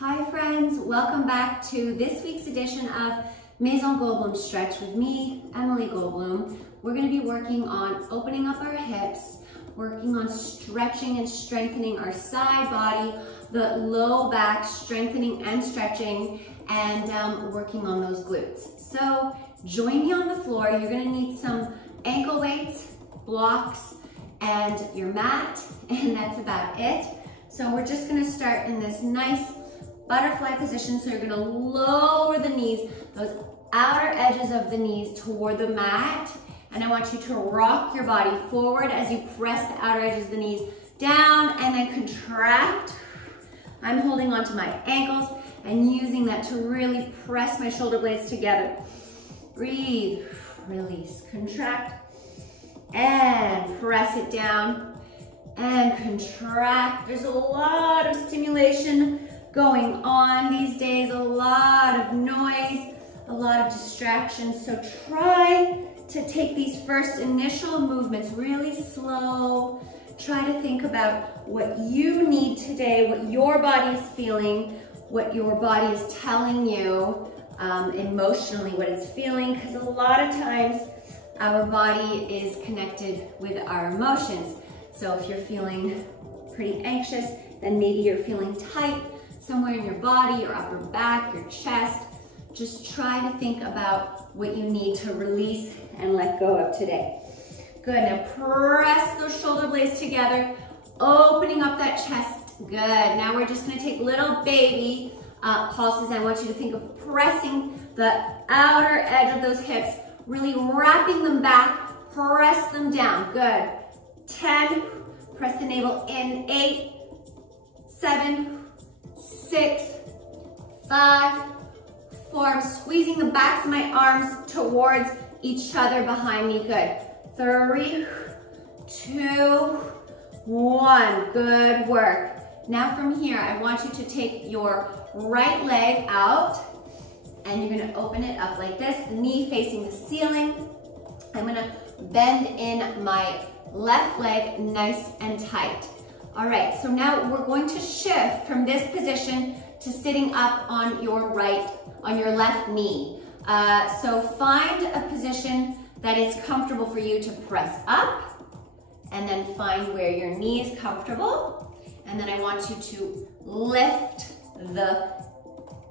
Hi friends, welcome back to this week's edition of Maison Goldblum Stretch with me, Emily Goldblum. We're going to be working on opening up our hips, working on stretching and strengthening our side body, the low back, strengthening and stretching, and working on those glutes. So join me on the floor. You're going to need some ankle weights, blocks, and your mat, and that's about it. So we're just going to start in this nice butterfly position. So you're going to lower the knees, those outer edges of the knees toward the mat. And I want you to rock your body forward as you press the outer edges of the knees down and then contract. I'm holding onto my ankles and using that to really press my shoulder blades together. Breathe, release, contract, and press it down and contract. There's a lot of stimulation going on these days, a lot of noise, a lot of distractions. So try to take these first initial movements really slow. Try to think about what you need today, what your body is feeling, what your body is telling you emotionally, what it's feeling, because a lot of times our body is connected with our emotions. So if you're feeling pretty anxious, then maybe you're feeling tight somewhere in your body, your upper back, your chest. Just try to think about what you need to release and let go of today. Good, now press those shoulder blades together, opening up that chest. Good, now we're just gonna take little baby pulses. I want you to think of pressing the outer edge of those hips, really wrapping them back, press them down. Good, 10, press the navel in, 8, 7, 6, 5, 4, I'm squeezing the backs of my arms towards each other behind me. Good. 3, 2, 1. Good work. Now from here, I want you to take your right leg out and you're going to open it up like this, the knee facing the ceiling. I'm going to bend in my left leg nice and tight. All right, so now we're going to shift from this position to sitting up on your left knee. So find a position that is comfortable for you to press up, and then find where your knee is comfortable. And then I want you to lift the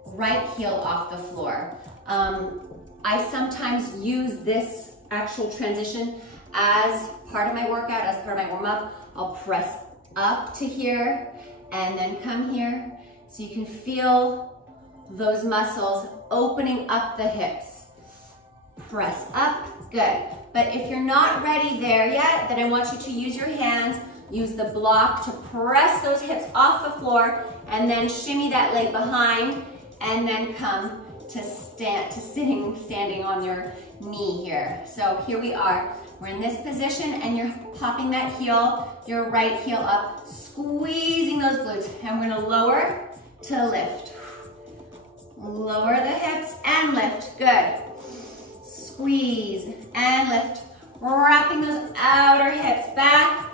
right heel off the floor. I sometimes use this actual transition as part of my workout, as part of my warm-up. I'll press up to here and then come here so you can feel those muscles opening up the hips. Press up, good. But if you're not ready there yet, then I want you to use your hands, use the block to press those hips off the floor and then shimmy that leg behind and then come to standing on your knee here. So here we are. We're in this position and you're popping that heel, your right heel up, squeezing those glutes. And we're gonna lower to lift. Lower the hips and lift, good. Squeeze and lift. Wrapping those outer hips back,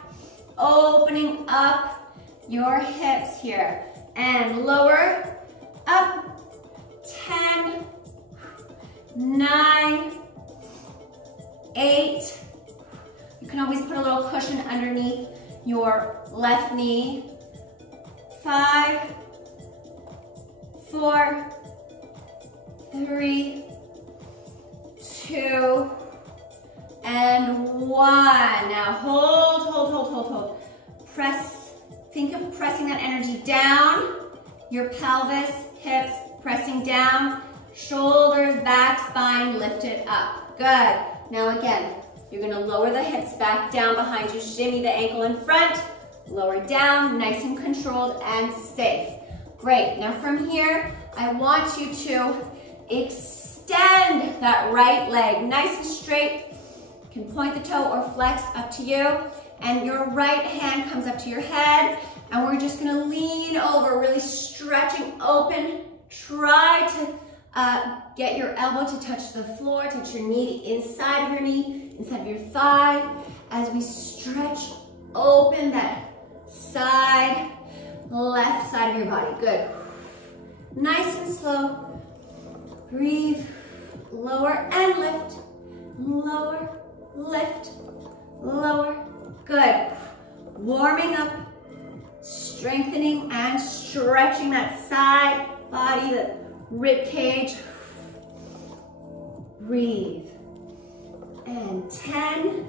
opening up your hips here. And lower, up, 10, 9, 8, you can always put a little cushion underneath your left knee. 5, 4, 3, 2, and 1. Now hold. Press, think of pressing that energy down, your pelvis, hips, pressing down, shoulders, back, spine, lift it up. Good. Now again, you're gonna lower the hips back down behind you, shimmy the ankle in front, lower down, nice and controlled and safe. Great, now from here, I want you to extend that right leg nice and straight. You can point the toe or flex, up to you. And your right hand comes up to your head and we're just gonna lean over, really stretching open. Try to get your elbow to touch the floor, touch your knee, the inside of your knee, inside of your thigh, as we stretch open that side, left side of your body. Good. Nice and slow. Breathe. Lower and lift. Lower, lift, lower. Good. Warming up, strengthening and stretching that side body, the rib cage. Breathe. And 10.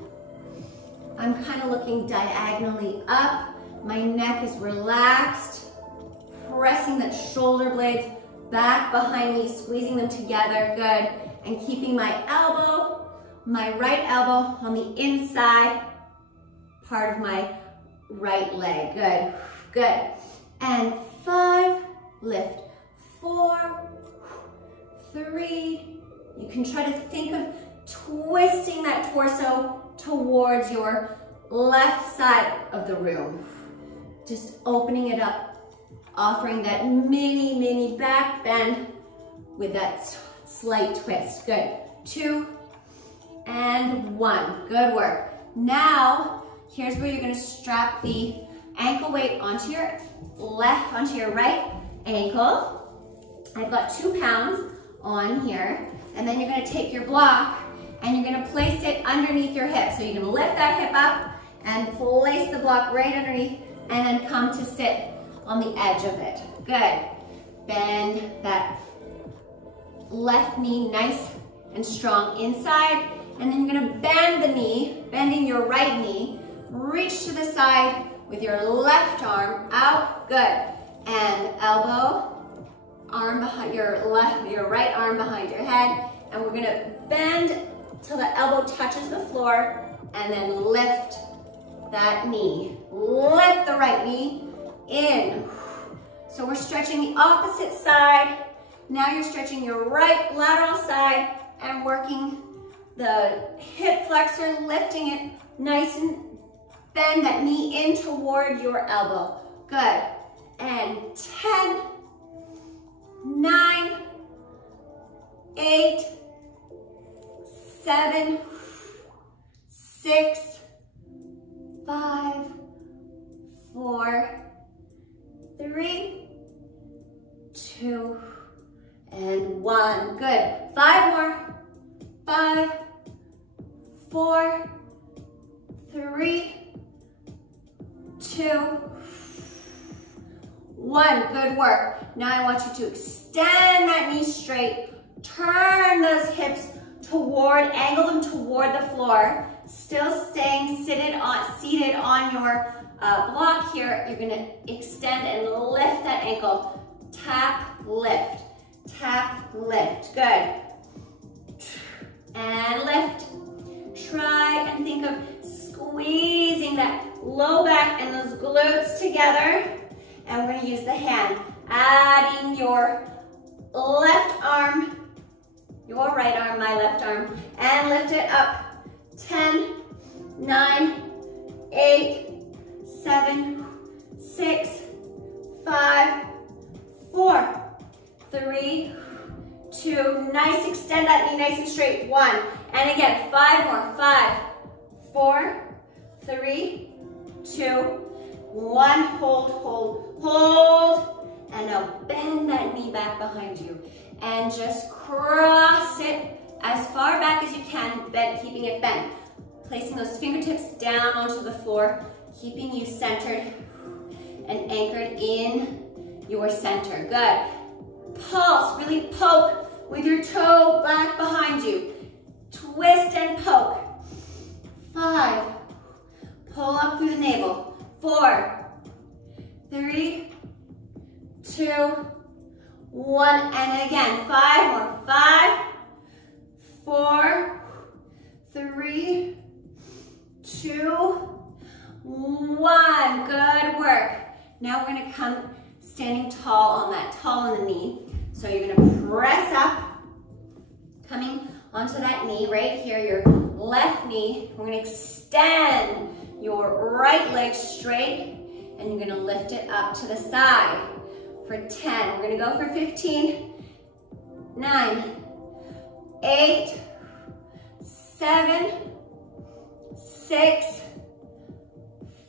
I'm kind of looking diagonally up. My neck is relaxed. Pressing that shoulder blades back behind me, squeezing them together. Good. And keeping my elbow, my right elbow on the inside part of my right leg. Good. Good. And 5. Lift. 4. 3. You can try to think of twisting that torso towards your left side of the room. Just opening it up, offering that mini back bend with that slight twist. Good. 2 and 1. Good work. Now, here's where you're going to strap the ankle weight onto your right ankle. I've got 2 pounds on here. And then you're going to take your block and you're going to place it underneath your hip. So you're going to lift that hip up and place the block right underneath and then come to sit on the edge of it. Good. Bend that left knee nice and strong inside. And then you're going to bend the knee, bending your right knee. Reach to the side with your left arm out. Good. And elbow, arm behind your right arm behind your head, and we're gonna bend till the elbow touches the floor, and then lift that knee. Lift the right knee in. So we're stretching the opposite side. Now you're stretching your right lateral side and working the hip flexor, lifting it nice and bend that knee in toward your elbow. Good. And 10, 9, 8, 7, 6, 5, 4, 3, 2, and 1. Good. 5 more. 5, 4, 3, 2, 1. Good work. Now I want you to extend that knee straight. Turn those hips toward, angle them toward the floor. Still staying seated on your block here. You're gonna extend and lift that ankle. Tap, lift. Tap, lift. Good. And lift. Try and think of squeezing that low back and those glutes together. And we're gonna use the hand. Adding your left arm, your right arm, my left arm, and lift it up. 10, 9, 8, 7, 6, 5, 4, 3, 2, nice, extend that knee nice and straight. 1, and again, 5 more. 5, 4, 3, 2, 1, hold, hold, hold. And now bend that knee back behind you and just cross it as far back as you can, bend, keeping it bent. Placing those fingertips down onto the floor, keeping you centered and anchored in your center. Good. Pulse, really poke with your toe back behind you. Twist and poke. 5, pull up through the navel. 4, 3, 2, 1, and again, 5 more. 5, 4, 3, 2, 1. Good work. Now we're gonna come standing tall on the knee. So you're gonna press up, coming onto that knee right here, your left knee. We're gonna extend your right leg straight, and you're gonna lift it up to the side for 10. We're gonna go for 15, 9, 8, 7, 6,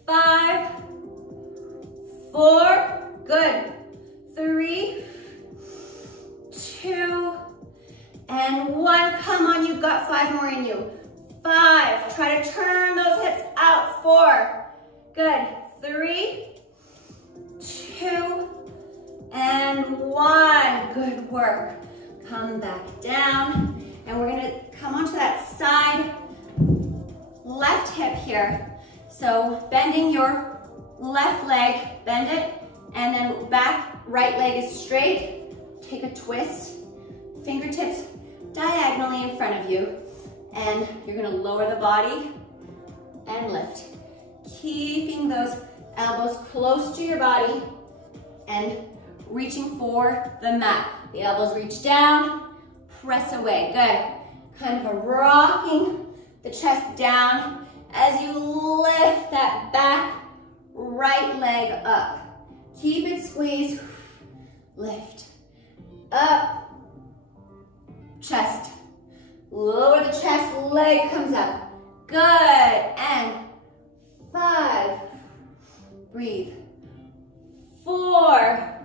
5, 4, good, 3, you've got 5 more in you. 5, try to turn those hips out. 4, good. 3, 2, and 1. Good work. Come back down, and we're gonna come onto that side left hip here. So bending your left leg, bend it, and then back right leg is straight. Take a twist, fingertips diagonally in front of you, and you're gonna lower the body and lift. Keeping those elbows close to your body and reaching for the mat. The elbows reach down, press away, good. Kind of a rocking the chest down as you lift that back right leg up. Keep it squeezed, lift, up, chest. Lower the chest, leg comes up. Good, and 5, breathe. 4,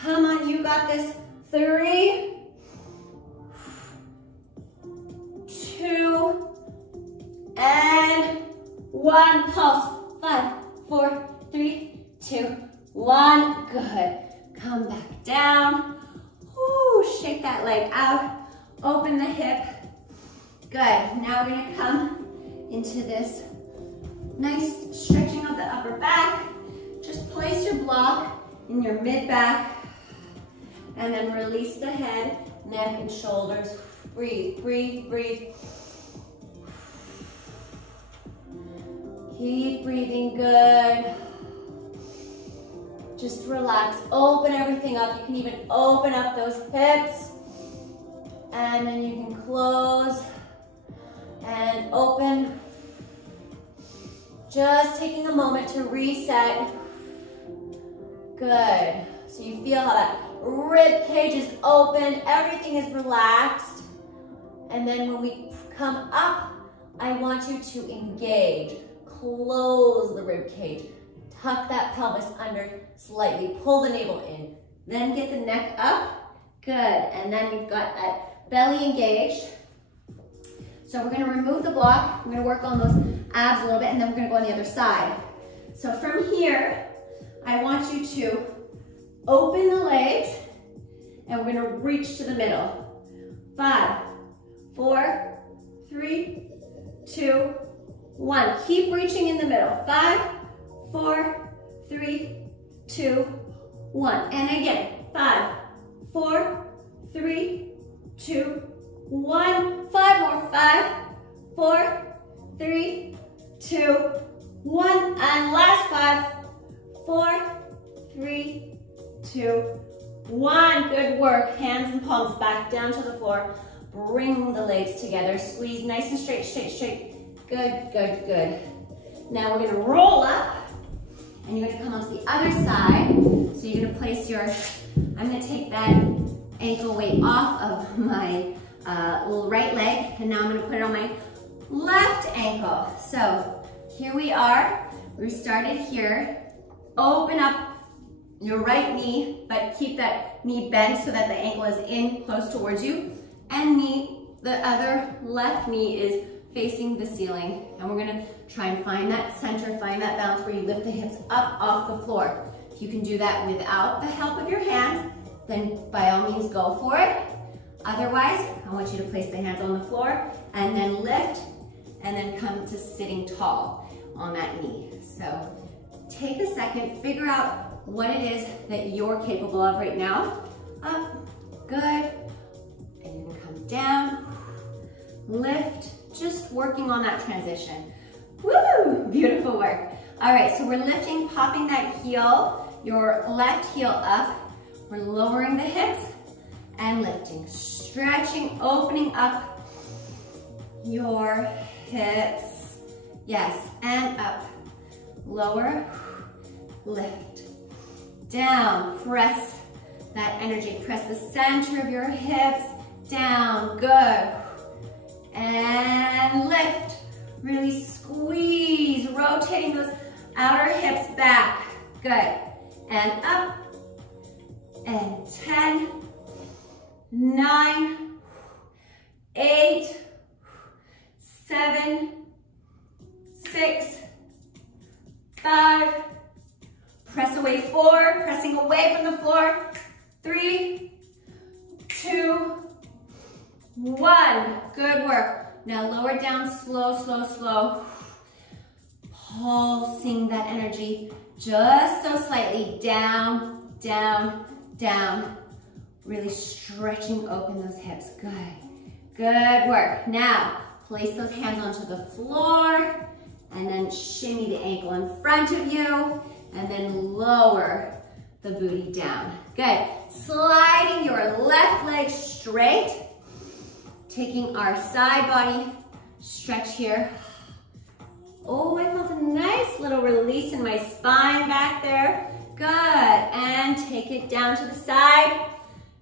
come on, you got this. 3, 2, and 1. Pulse. 5, 4, 3, 2, 1. Good. Come back down. Woo, shake that leg out. Open the hip. Good. Now we're gonna come into this nice stretching of the upper back. Just place your block in your mid back and then release the head, neck, and shoulders. Breathe, breathe, breathe. Keep breathing, good. Just relax, open everything up. You can even open up those hips. And then you can close and open. Just taking a moment to reset. Good. So you feel how that rib cage is open, everything is relaxed. And then when we come up, I want you to engage. Close the rib cage. Tuck that pelvis under slightly. Pull the navel in. Then get the neck up. Good. And then you've got that belly engaged. So we're going to remove the block. We're going to work on those abs a little bit, and then we're going to go on the other side. So from here, I want you to open the legs, and we're going to reach to the middle. 5, 4, 3, 2, 1. Keep reaching in the middle. 5, 4, 3, 2, 1. And again, 5, 4, 3, 2, 1. 5 more. 5, 4, 3, 2, 1. And last 5, 4, 3, 2, 1. Good work. Hands and palms back down to the floor. Bring the legs together. Squeeze nice and straight, straight, straight. Good, good, good. Now we're gonna roll up, and you're gonna come onto the other side. So you're gonna place your, I'm gonna take that ankle weight off of my little right leg, and now I'm gonna put it on my left ankle. So here we are. We started here. Open up your right knee, but keep that knee bent so that the ankle is in close towards you. And the other left knee is facing the ceiling. And we're gonna try and find that center, find that balance where you lift the hips up off the floor. If you can do that without the help of your hands, then by all means go for it. Otherwise, I want you to place the hands on the floor and then lift and then come to sitting tall on that knee. So take a second, figure out what it is that you're capable of right now. Up, good. And you can come down, lift, just working on that transition. Woo, beautiful work. All right, so we're lifting, popping that heel, your left heel up. We're lowering the hips and lifting, stretching, opening up your hips. Yes, and up. Lower, lift, down, press that energy. Press the center of your hips, down, good. And lift, really squeeze, rotating those outer hips back, good. And up, and 10, 9, 8, 7, 6, 5, press away 4, pressing away from the floor, 3, 2, 1. Good work. Now lower down, slow, slow, slow. Pulsing that energy just so slightly, down, down, down. Really stretching open those hips. Good. Good work. Now, place those hands onto the floor and then shimmy the ankle in front of you and then lower the booty down. Good. Sliding your left leg straight. Taking our side body stretch here. Oh, I felt a nice little release in my spine back there. Good. And take it down to the side.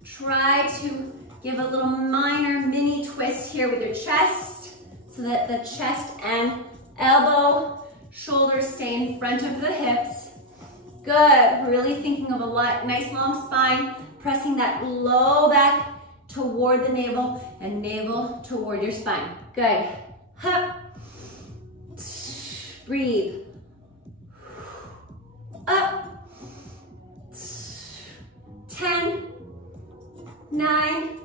Try to give a little minor mini twist here with your chest so that the chest and elbow, shoulders stay in front of the hips. Good. Really thinking of a nice long spine, pressing that low back toward the navel and navel toward your spine. Good. Up. Breathe. Up. 10, 9,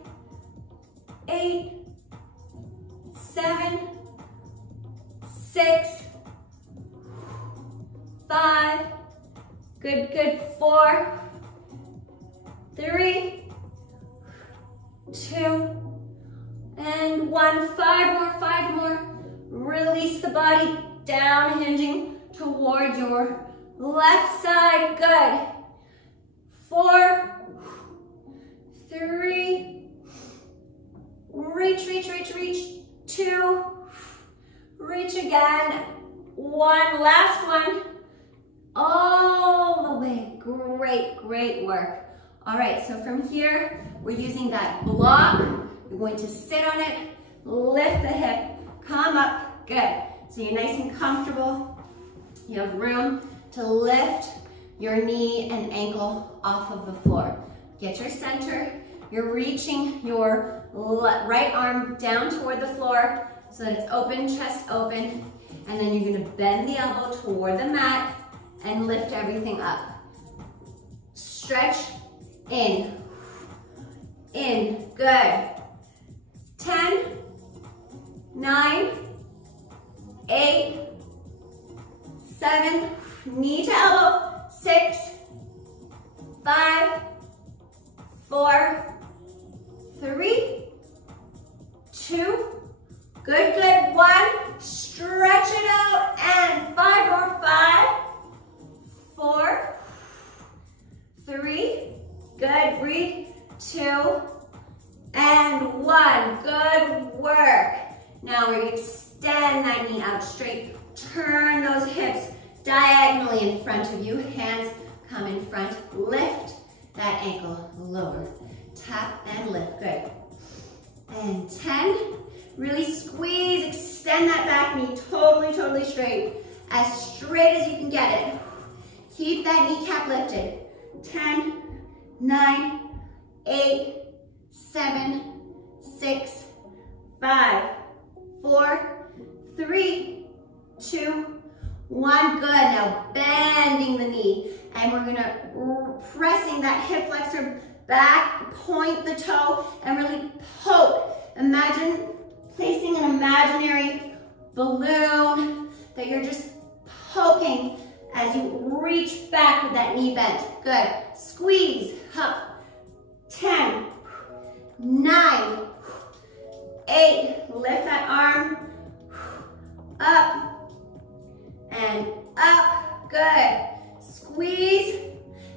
8, 7, 6, 5. Good, good. 4, 3, 2, and 1. 5 more, 5 more. Release the body down, hinging toward your left side. Good. 4, 3, reach, reach, reach, reach. 2, reach again. 1, last one. All the way. Great, great work. All right, so from here, we're using that block. You're going to sit on it, lift the hip, come up. Good. So you're nice and comfortable. You have room to lift your knee and ankle off of the floor. Get your center. You're reaching your right arm down toward the floor so that it's open, chest open. And then you're going to bend the elbow toward the mat and lift everything up. Stretch. In, good. 10, 9, 8, 7, knee to elbow, 6, 5, 4, 3, 2, good, good. 1, stretch it out, and 5 more. 5, 4, 3, good, breathe. 2, and 1. Good work. Now we're going to extend that knee out straight. Turn those hips diagonally in front of you. Hands come in front. Lift that ankle. Lower. Tap and lift. Good. And 10. Really squeeze. Extend that back knee totally, totally straight. As straight as you can get it. Keep that kneecap lifted. 10, 9, 8, 7, 6, 5, 4, 3, 2, 1. Good. Now bending the knee. And we're gonna pressing that hip flexor back, point the toe, and really poke. Imagine placing an imaginary balloon that you're just poking as you reach back with that knee bent. Good. Squeeze. Up. 10, 9, 8. Lift that arm. Up. And up. Good. Squeeze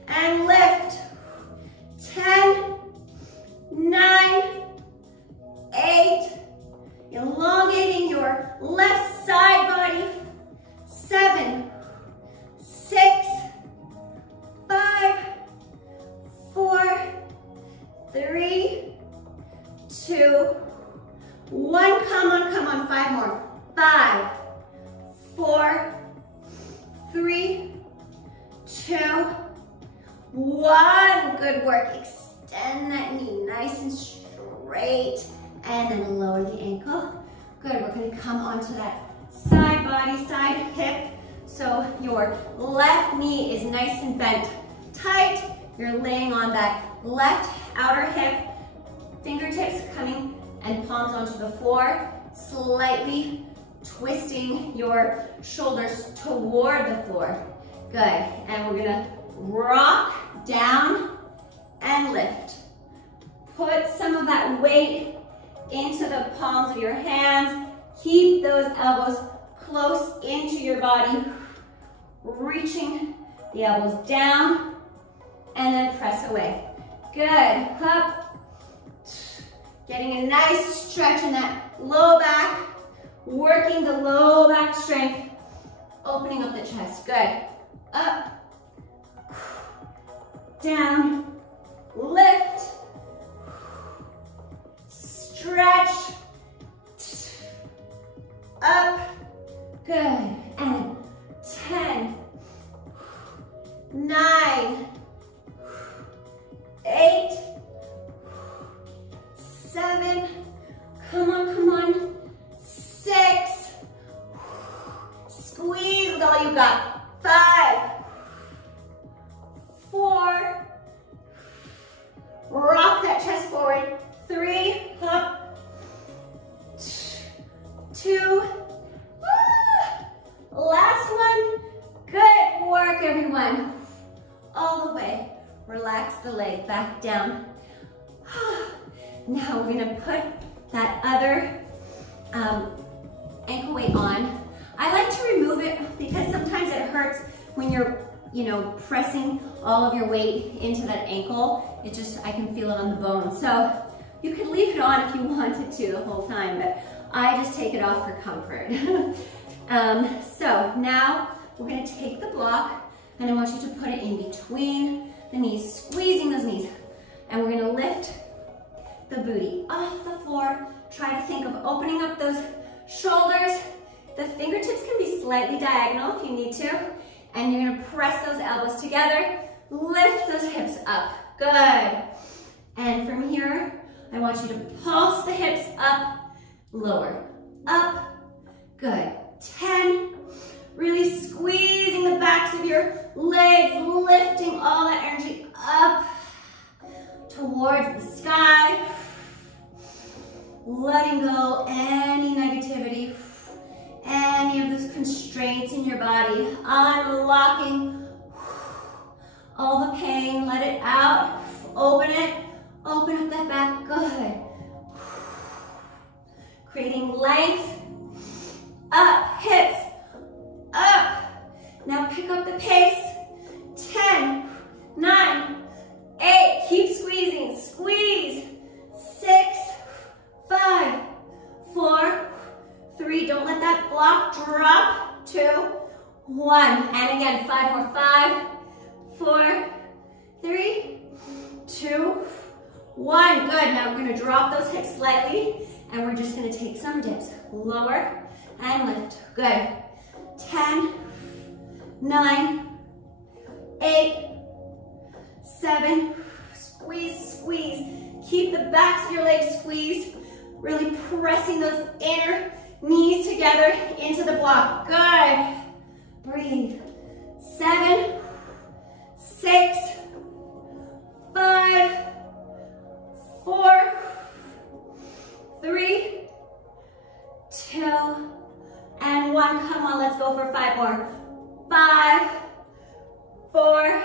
and lift. 10, 9, 8. Elongating your left side body. 7, 6, 5, 4, 3, 2, 1. Come on, come on. 5 more. 5, 4, 3, 2, 1. Good work. Extend that knee nice and straight and then lower the ankle. Good, we're gonna come onto that side body, side hip. So your left knee is nice and bent tight. You're laying on that left outer hip, fingertips coming and palms onto the floor, slightly twisting your shoulders toward the floor. Good, and we're gonna rock down and lift. Put some of that weight into the palms of your hands. Keep those elbows close into your body, reaching the elbows down, and then press away. Good, up. Getting a nice stretch in that low back, working the low back strength, opening up the chest. Good, up, down, lift, stretch, up, good, and 10, 9, 8, 7, come on, 6, squeeze with all you got, 5, 4, rock that chest forward, 3, up, 2, last one, good work everyone, all the way, relax the leg back down. Now we're gonna put that other ankle weight on. I like to remove it because sometimes it hurts when you're, pressing all of your weight into that ankle. It just, I can feel it on the bone. So you could leave it on if you wanted to the whole time, but I just take it off for comfort. So now we're gonna take the block and I want you to put it in between the knees, squeezing those knees. And we're gonna lift the booty off the floor. Try to think of opening up those shoulders. The fingertips can be slightly diagonal if you need to. And you're gonna press those elbows together. Lift those hips up, good. And from here, I want you to pulse the hips up, lower, up, good. 10, really squeezing the backs of your legs, lifting all that energy up towards the sky. Letting go any negativity, any of those constraints in your body. Unlocking all the pain, let it out. Open it, open up that back, good. Creating length, up, hips, up. Now pick up the pace. 10, 9, 8, keep squeezing, squeeze. 6, 5, 4, 3, don't let that block drop. 2, 1, and again, 5 more, 5, 4, 3, 2, 1, good. Now we're gonna drop those hips slightly, and we're just gonna take some dips. Lower and lift, good. 10, 9, 8, 7, squeeze, squeeze. Keep the backs of your legs squeezed, really pressing those inner knees together into the block, good. Breathe. 7, 6, 5, 4, 3, 2, and 1. Come on, let's go for 5 more. 5, 4,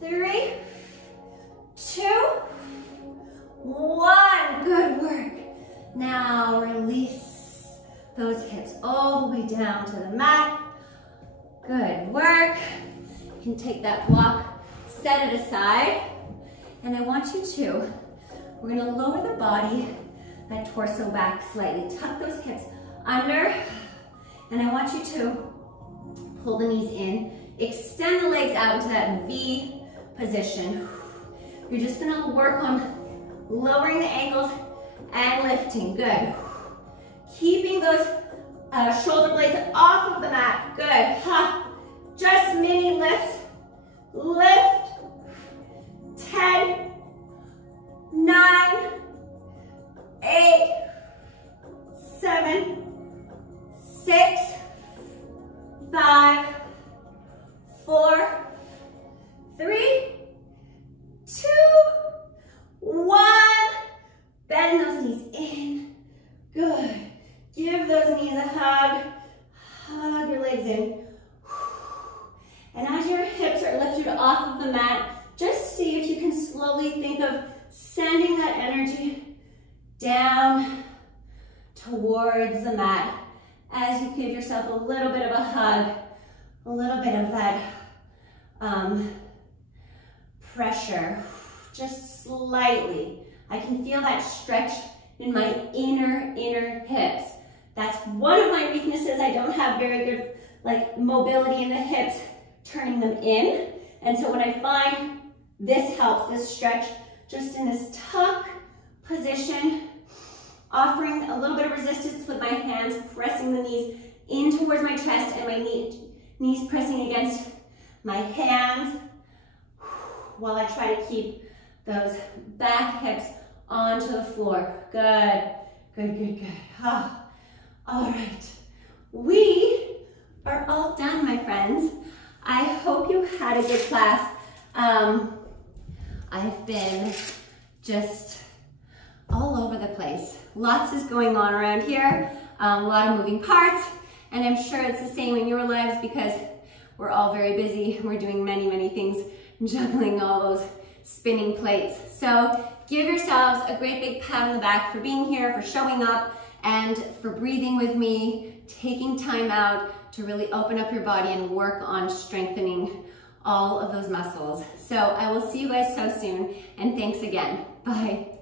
3, 2, 1. Good work. Now release those hips all the way down to the mat. Good work. You can take that block, set it aside, and I want you to, we're gonna lower the body, that torso back slightly. Tuck those hips under, and I want you to pull the knees in, extend the legs out into that V position. You're just gonna work on lowering the ankles and lifting, good. Keeping those shoulder blades off of the mat, good. Just mini lifts, lift. 10, 9, 8, in. And as your hips are lifted off of the mat, just see if you can slowly think of sending that energy down towards the mat as you give yourself a little bit of a hug, a little bit of that pressure, just slightly. I can feel that stretch in my inner hips. That's one of my weaknesses. I don't have very good mobility in the hips, turning them in. And so when I find this helps, this stretch, just in this tuck position, offering a little bit of resistance with my hands, pressing the knees in towards my chest and my knees pressing against my hands while I try to keep those back hips onto the floor. Good, good, good, good. Ah. All right, we are all done, my friends. I hope you had a good class. I've been just all over the place. Lots is going on around here, a lot of moving parts, and I'm sure it's the same in your lives because we're all very busy. We're doing many, many things, juggling all those spinning plates. So give yourselves a great big pat on the back for being here, for showing up, and for breathing with me, taking time out to really open up your body and work on strengthening all of those muscles. So I will see you guys so soon, and thanks again. Bye.